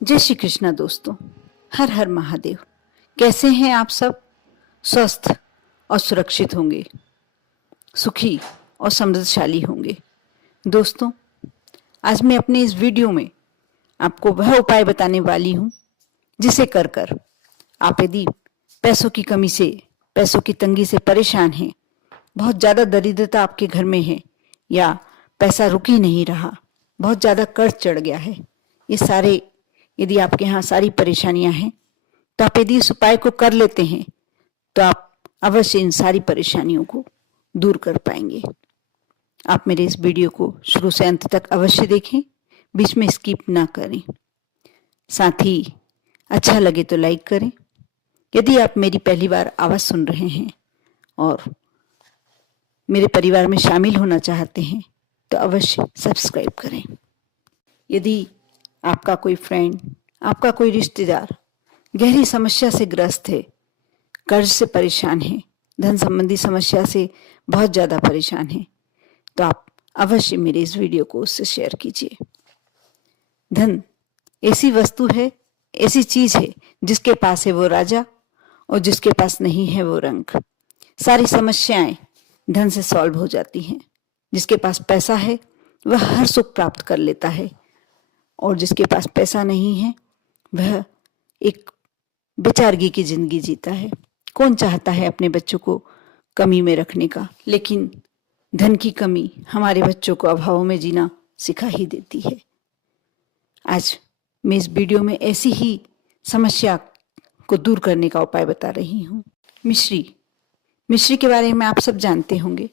जय श्री कृष्णा दोस्तों। हर हर महादेव। कैसे हैं आप सब? स्वस्थ और सुरक्षित होंगे, सुखी और समृद्धशाली होंगे। दोस्तों, आज मैं अपने इस वीडियो में आपको वह उपाय बताने वाली हूँ जिसे कर कर आप यदि पैसों की कमी से, पैसों की तंगी से परेशान हैं, बहुत ज़्यादा दरिद्रता आपके घर में है या पैसा रुक ही नहीं रहा, बहुत ज़्यादा कर्ज चढ़ गया है, ये सारे यदि आपके यहाँ सारी परेशानियां हैं, तो आप यदि इस उपाय को कर लेते हैं तो आप अवश्य इन सारी परेशानियों को दूर कर पाएंगे। आप मेरे इस वीडियो को शुरू से अंत तक अवश्य देखें, बीच में स्किप ना करें। साथ ही अच्छा लगे तो लाइक करें। यदि आप मेरी पहली बार आवाज़ सुन रहे हैं और मेरे परिवार में शामिल होना चाहते हैं तो अवश्य सब्सक्राइब करें। यदि आपका कोई फ्रेंड, आपका कोई रिश्तेदार गहरी समस्या से ग्रस्त है, कर्ज से परेशान है, धन संबंधी समस्या से बहुत ज़्यादा परेशान है, तो आप अवश्य मेरे इस वीडियो को उससे शेयर कीजिए। धन ऐसी वस्तु है, ऐसी चीज है जिसके पास है वो राजा और जिसके पास नहीं है वो रंक। सारी समस्याएं धन से सॉल्व हो जाती हैं। जिसके पास पैसा है वह हर सुख प्राप्त कर लेता है और जिसके पास पैसा नहीं है वह एक बेचारगी की जिंदगी जीता है। कौन चाहता है अपने बच्चों को कमी में रखने का? लेकिन धन की कमी हमारे बच्चों को अभावों में जीना सिखा ही देती है। आज मैं इस वीडियो में ऐसी ही समस्या को दूर करने का उपाय बता रही हूँ। मिश्री के बारे में आप सब जानते होंगे।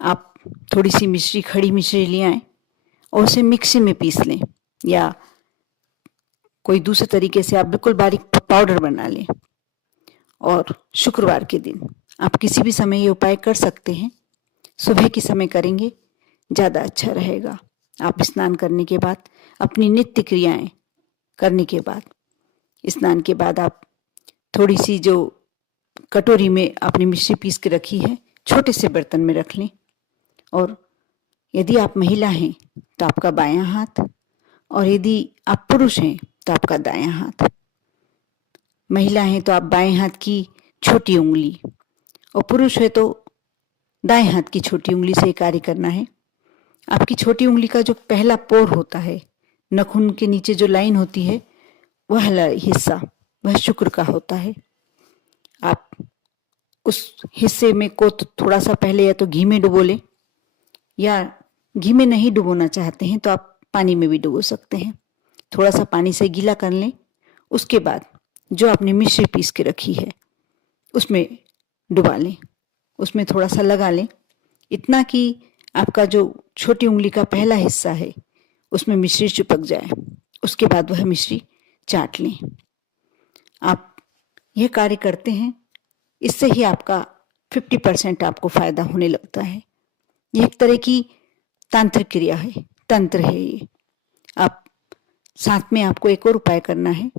आप थोड़ी सी मिश्री, खड़ी मिश्री ले आए और उसे मिक्सी में पीस लें, या कोई दूसरे तरीके से आप बिल्कुल बारीक पाउडर बना लें। और शुक्रवार के दिन आप किसी भी समय ये उपाय कर सकते हैं। सुबह के समय करेंगे ज़्यादा अच्छा रहेगा। आप स्नान करने के बाद, अपनी नित्य क्रियाएं करने के बाद, स्नान के बाद आप थोड़ी सी जो कटोरी में आपने मिश्री पीस के रखी है, छोटे से बर्तन में रख लें। और यदि आप महिला हैं तो आपका बायां हाथ, और यदि आप पुरुष हैं तो आपका दायां हाथ। महिला हैं तो आप बाएं हाथ की छोटी उंगली, और पुरुष है तो दाएं हाथ की छोटी उंगली से कार्य करना है। आपकी छोटी उंगली का जो पहला पोर होता है, नाखून के नीचे जो लाइन होती है, वह हिस्सा वह शुक्र का होता है। आप उस हिस्से में को तो थोड़ा सा पहले या तो घी में डुबो लें, या घी में नहीं डुबोना चाहते हैं तो आप पानी में भी डुबो सकते हैं। थोड़ा सा पानी से गीला कर लें। उसके बाद जो आपने मिश्री पीस के रखी है उसमें डुबा लें, उसमें थोड़ा सा लगा लें, इतना कि आपका जो छोटी उंगली का पहला हिस्सा है उसमें मिश्री चिपक जाए। उसके बाद वह मिश्री चाट लें। आप यह कार्य करते हैं, इससे ही आपका 50% आपको फायदा होने लगता है। यह एक तरह की तांत्रिक क्रिया है, तंत्र है ये। आप साथ में आपको एक और उपाय करना है।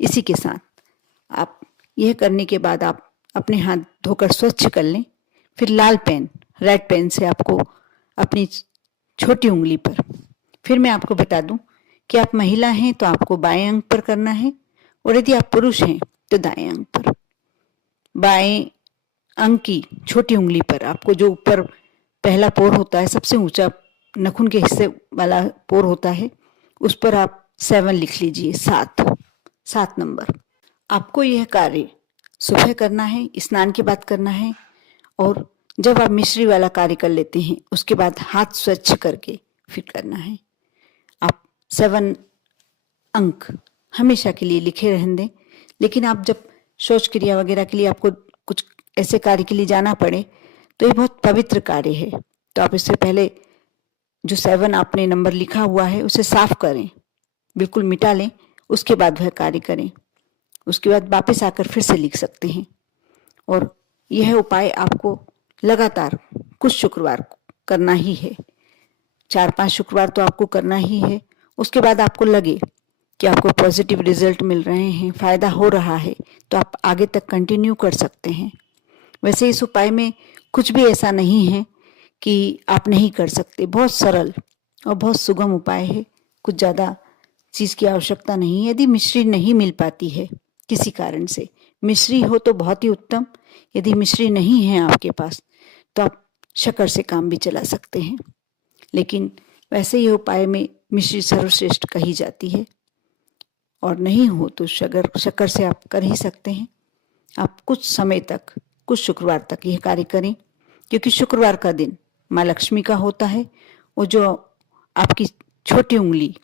इसी के साथ आप यह करने के बाद आप अपने हाथ धोकर स्वच्छ कर लें। फिर लाल पेन, रेड पेन से आपको अपनी छोटी उंगली पर, फिर मैं आपको बता दूं कि आप महिला हैं तो आपको बाएं अंग पर करना है, और यदि आप पुरुष हैं तो दाएं अंग पर। बाएं अंग की छोटी उंगली पर आपको जो ऊपर पहला पोर होता है, सबसे ऊंचा नाखून के हिस्से वाला पोर होता है, उस पर आप 7 लिख लीजिए, 7 नंबर। आपको यह कार्य सुबह करना है, स्नान के बाद करना है, और जब आप मिश्री वाला कार्य कर लेते हैं उसके बाद हाथ स्वच्छ करके फिर करना है। आप 7 अंक हमेशा के लिए लिखे रहने दें। लेकिन आप जब शौच क्रिया वगैरह के लिए आपको कुछ ऐसे कार्य के लिए जाना पड़े तो ये बहुत पवित्र कार्य है। तो आप इससे पहले जो 7 आपने नंबर लिखा हुआ है उसे साफ करें, बिल्कुल मिटा लें, उसके बाद वह कार्य करें। उसके बाद वापस आकर फिर से लिख सकते हैं। और यह उपाय आपको लगातार कुछ शुक्रवार करना ही है, 4-5 शुक्रवार तो आपको करना ही है। उसके बाद आपको लगे कि आपको पॉजिटिव रिजल्ट मिल रहे हैं, फायदा हो रहा है, तो आप आगे तक कंटिन्यू कर सकते हैं। वैसे इस उपाय में कुछ भी ऐसा नहीं है कि आप नहीं कर सकते। बहुत सरल और बहुत सुगम उपाय है, कुछ ज़्यादा चीज़ की आवश्यकता नहीं है। यदि मिश्री नहीं मिल पाती है किसी कारण से, मिश्री हो तो बहुत ही उत्तम, यदि मिश्री नहीं है आपके पास तो आप शक्कर से काम भी चला सकते हैं। लेकिन वैसे ही उपाय में मिश्री सर्वश्रेष्ठ कही जाती है, और नहीं हो तो शक्कर से आप कर ही सकते हैं। आप कुछ समय तक, कुछ शुक्रवार तक यह कार्य करें, क्योंकि शुक्रवार का दिन माँ लक्ष्मी का होता है। वो जो आपकी छोटी उंगली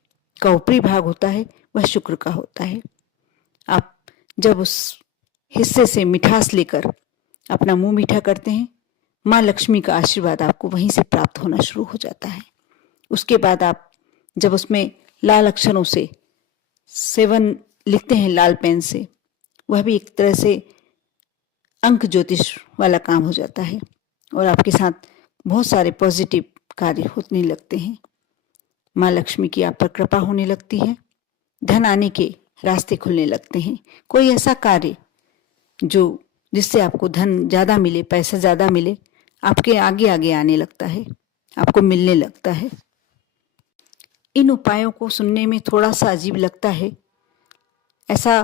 का ऊपरी भाग होता है वह शुक्र का होता है। आप जब उस हिस्से से मिठास लेकर अपना मुंह मीठा करते हैं, माँ लक्ष्मी का आशीर्वाद आपको वहीं से प्राप्त होना शुरू हो जाता है। उसके बाद आप जब उसमें लाल अक्षरों से 7 लिखते हैं लाल पेन से, वह भी एक तरह से अंक ज्योतिष वाला काम हो जाता है, और आपके साथ बहुत सारे पॉजिटिव कार्य होने लगते हैं। माँ लक्ष्मी की आप पर कृपा होने लगती है, धन आने के रास्ते खुलने लगते हैं। कोई ऐसा कार्य जिससे आपको धन ज़्यादा मिले, पैसा ज़्यादा मिले, आपके आगे आगे आने लगता है, आपको मिलने लगता है। इन उपायों को सुनने में थोड़ा सा अजीब लगता है, ऐसा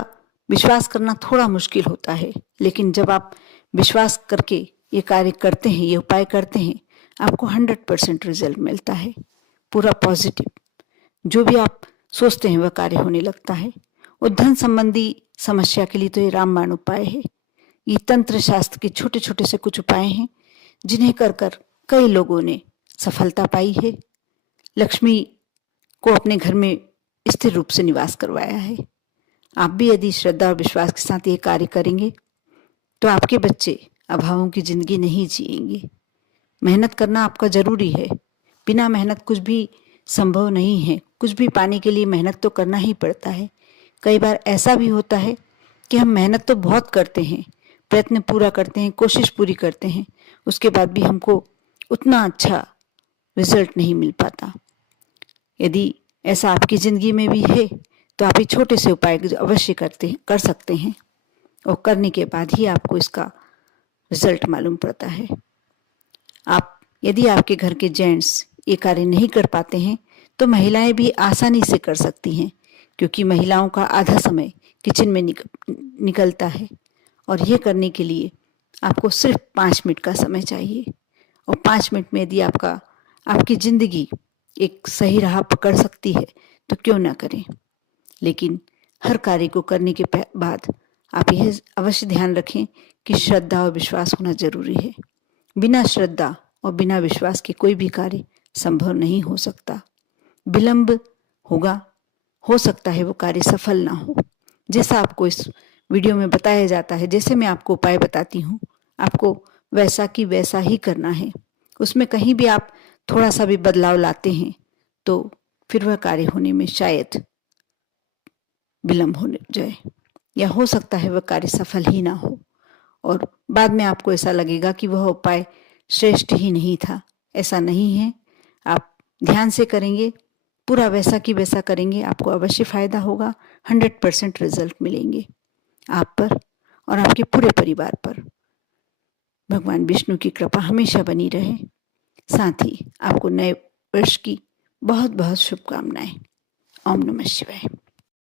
विश्वास करना थोड़ा मुश्किल होता है, लेकिन जब आप विश्वास करके ये कार्य करते हैं, ये उपाय करते हैं, आपको 100% रिजल्ट मिलता है, पूरा पॉजिटिव। जो भी आप सोचते हैं वह कार्य होने लगता है। और धन संबंधी समस्या के लिए तो ये रामबाण उपाय है। ये तंत्र शास्त्र के छोटे छोटे से कुछ उपाय हैं जिन्हें कर कर कई लोगों ने सफलता पाई है, लक्ष्मी को अपने घर में स्थिर रूप से निवास करवाया है। आप भी यदि श्रद्धा और विश्वास के साथ ये कार्य करेंगे तो आपके बच्चे अभावों की जिंदगी नहीं जिएंगे। मेहनत करना आपका जरूरी है, बिना मेहनत कुछ भी संभव नहीं है। कुछ भी पाने के लिए मेहनत तो करना ही पड़ता है। कई बार ऐसा भी होता है कि हम मेहनत तो बहुत करते हैं, प्रयत्न पूरा करते हैं, कोशिश पूरी करते हैं, उसके बाद भी हमको उतना अच्छा रिजल्ट नहीं मिल पाता। यदि ऐसा आपकी ज़िंदगी में भी है तो आप ये छोटे से उपाय अवश्य कर सकते हैं, और करने के बाद ही आपको इसका रिजल्ट मालूम पड़ता है। यदि आपके घर के जेंट्स ये कार्य नहीं कर पाते हैं तो महिलाएं भी आसानी से कर सकती हैं, क्योंकि महिलाओं का आधा समय किचन में निकलता है, और ये करने के लिए आपको सिर्फ 5 मिनट का समय चाहिए। और 5 मिनट में यदि आपकी ज़िंदगी एक सही राह पकड़ सकती है तो क्यों ना करें। लेकिन हर कार्य को करने के बाद आप यह अवश्य ध्यान रखें कि श्रद्धा और विश्वास होना जरूरी है। बिना श्रद्धा और बिना विश्वास के कोई भी कार्य संभव नहीं हो सकता। विलंब होगा, हो सकता है वो कार्य सफल ना हो। जैसा आपको इस वीडियो में बताया जाता है, जैसे मैं आपको उपाय बताती हूँ, आपको वैसा की वैसा ही करना है। उसमें कहीं भी आप थोड़ा सा भी बदलाव लाते हैं तो फिर वह कार्य होने में शायद विलंब होने जाए, या हो सकता है वह कार्य सफल ही ना हो, और बाद में आपको ऐसा लगेगा कि वह उपाय श्रेष्ठ ही नहीं था। ऐसा नहीं है। आप ध्यान से करेंगे, पूरा वैसा की वैसा करेंगे, आपको अवश्य फायदा होगा। 100% रिजल्ट मिलेंगे आप पर और आपके पूरे परिवार पर। भगवान विष्णु की कृपा हमेशा बनी रहे। साथ ही आपको नए वर्ष की बहुत बहुत शुभकामनाएं। ओम नमः शिवाय।